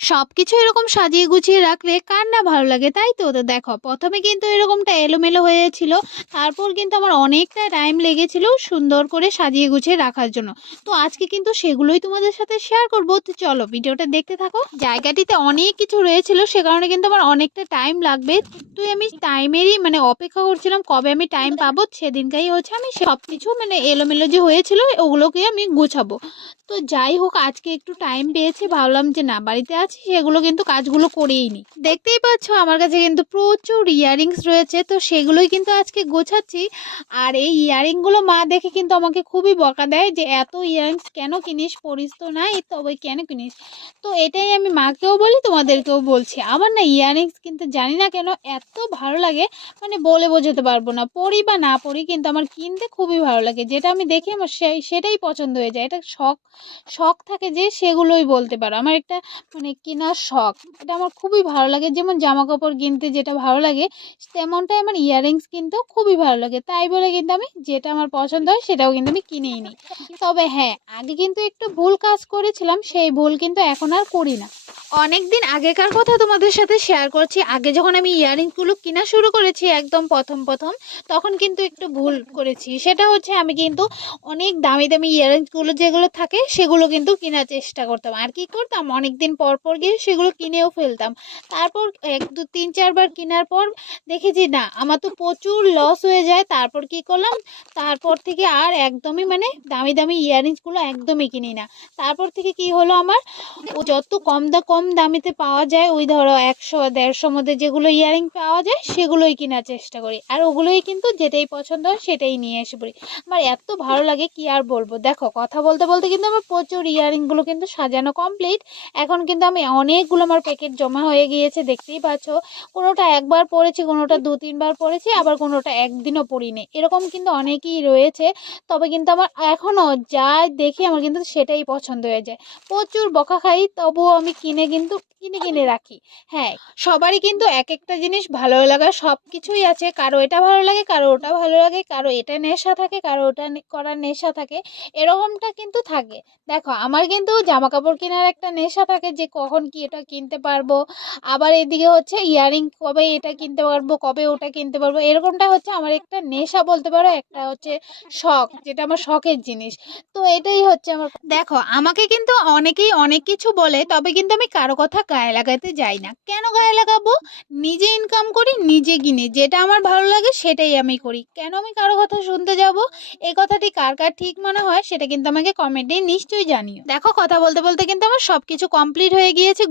সবকিছু এরকম সাজিয়ে গুছিয়ে রাখলে কার না ভালো লাগে, তাই তো? তো দেখো, প্রথমে কিন্তু এরকমটা এলোমেলো হয়েছিল, তারপর কিন্তু আমার অনেকটা টাইম লেগেছিল সুন্দর করে সাজিয়ে গুছিয়ে রাখার জন্য। তো আজকে কিন্তু সেগুলোই তোমাদের সাথে শেয়ার করব। তো চলো ভিডিওটা দেখতে থাকো। জায়গাটিতে অনেক কিছু রয়েছিল, সে কারণে কিন্তু আমার অনেকটা টাইম লাগবে। তো আমি টাইমেরই মানে অপেক্ষা করছিলাম কবে আমি টাইম পাবো, সেদিনকাই হচ্ছে আমি সবকিছু মানে এলোমেলো যে হয়েছিল ওগুলোকে আমি গুছাবো। তো যাই হোক, আজকে একটু টাইম পেয়েছি, ভাবলাম যে না বাড়িতে আছি সেগুলো কিন্তু কাজগুলো করেই নি। দেখতেই পাচ্ছ আমার কাছে কিন্তু প্রচুর ইয়াররিংস রয়েছে, তো সেগুলোই কিন্তু আজকে গোছাচ্ছি। আর এই ইয়াররিং গুলো মা দেখে কিন্তু আমাকে খুবই বকা দেয় যে এত ইয়াররিংস কেন কিনিস, পরিস তো নাই, তবে কেন কিনিস। তো এটাই আমি মাকেও বলি, তোমাদেরকেও বলছি। আমার না ইয়াররিংস কিন্তু জানি না কেন এত ভালো লাগে, মানে বলে বোঝাতে পারবো না। পরি বা না পরি কিন্তু আমার কিনতে খুবই ভালো লাগে। যেটা আমি দেখি আমার সেটাই পছন্দ হয়ে যায়। এটা শখ শখ থাকে যে, সেগুলোই বলতে পারো আমার একটা মানে কেনার শখ। এটা আমার খুবই ভালো লাগে। যেমন জামা কাপড় কিনতে যেটা ভালো লাগে, তেমনটাই আমার ইয়াররিংস কিনতেও খুবই ভালো লাগে। তাই বলে কিন্তু আমি যেটা আমার পছন্দ হয় সেটাও কিন্তু আমি কিনেই নিই। তবে হ্যাঁ, আগে কিন্তু একটু ভুল কাজ করেছিলাম, সেই ভুল কিন্তু এখন আর করি না। অনেকদিন আগেকার কথা তোমাদের সাথে শেয়ার করছি। আগে যখন আমি ইয়াররিংসগুলো কেনা শুরু করেছি একদম প্রথম প্রথম, তখন কিন্তু একটু ভুল করেছি। সেটা হচ্ছে আমি কিন্তু অনেক দামি দামি ইয়াররিংসগুলো যেগুলো থাকে সেগুলো কিন্তু কেনার চেষ্টা করতাম। আর কি করতাম, অনেকদিন পর পর গিয়ে সেগুলো কিনেও ফেলতাম। তারপর এক দু তিন চারবার কেনার পর দেখেছি না আমার তো প্রচুর লস হয়ে যায়। তারপর কি করলাম, তারপর থেকে আর একদমই মানে দামি দামি ইয়াররিংসগুলো একদমই কিনি না। তারপর থেকে কি হলো আমার, ও যত কম দামিতে পাওয়া যায়, ওই ধরো 100-150 মধ্যে যেগুলো ইয়ারিং পাওয়া যায় সেগুলোই কেনার চেষ্টা করি। আর ওগুলোই কিন্তু যেটাই পছন্দ হয় সেটাই নিয়ে এসে পড়ি। আমার এত ভালো লাগে কি আর বলবো। দেখো, কথা বলতে বলতে কিন্তু আমার প্রচুর ইয়ারিংগুলো কিন্তু সাজানো কমপ্লিট। এখন কিন্তু আমি অনেকগুলো আমার প্যাকেট জমা হয়ে গিয়েছে, দেখতেই পাচ্ছ। কোনোটা একবার পরেছি, কোনোটা 2-3 বার পরেছি, আবার কোনোটা একদিনও পরিনি, এরকম কিন্তু অনেকই রয়েছে। তবে কিন্তু আমার এখনো যা দেখি আমার কিন্তু সেটাই পছন্দ হয়ে যায়। প্রচুর বকা খাই, তবুও আমি কিনে কিনে রাখি। হ্যাঁ, সবারই কিন্তু এক একটা জিনিস ভালো লাগার সব কিছুই আছে। কারো এটা ভালো লাগে, কারো ওটা ভালো লাগে, কারো এটা নেশা থাকে, কারো ওটা করার নেশা থাকে, এরকমটা কিন্তু থাকে। দেখো, আমার কিন্তু জামা কাপড় কেনার একটা নেশা থাকে যে কখন কি এটা কিনতে পারবো। আবার এদিকে হচ্ছে ইয়ারিং, কবে এটা কিনতে পারবো, কবে ওটা কিনতে পারবো, এরকমটা হচ্ছে আমার একটা নেশা বলতে পারো। একটা হচ্ছে শখ, যেটা আমার শখের জিনিস। তো এটাই হচ্ছে আমার। দেখো, আমাকে কিন্তু অনেকেই অনেক কিছু বলে, তবে কিন্তু আমি কারো কথা গায়ে লাগাতে যাই না। কেন গায়ে লাগাবো? নিজে ইনকাম করি, নিজে কিনে, যেটা আমার ভালো লাগে সেটাই আমি করি। কেন আমি কারো কথা শুনতে যাব? এই কথাটি কার কার ঠিক মনে হয় সেটা কিন্তু আমাকে কমেন্টে নিশ্চয়ই জানিও। দেখো, কথা বলতে বলতে কিন্তু আমার সবকিছু কমপ্লিট হয়ে গিয়েছে।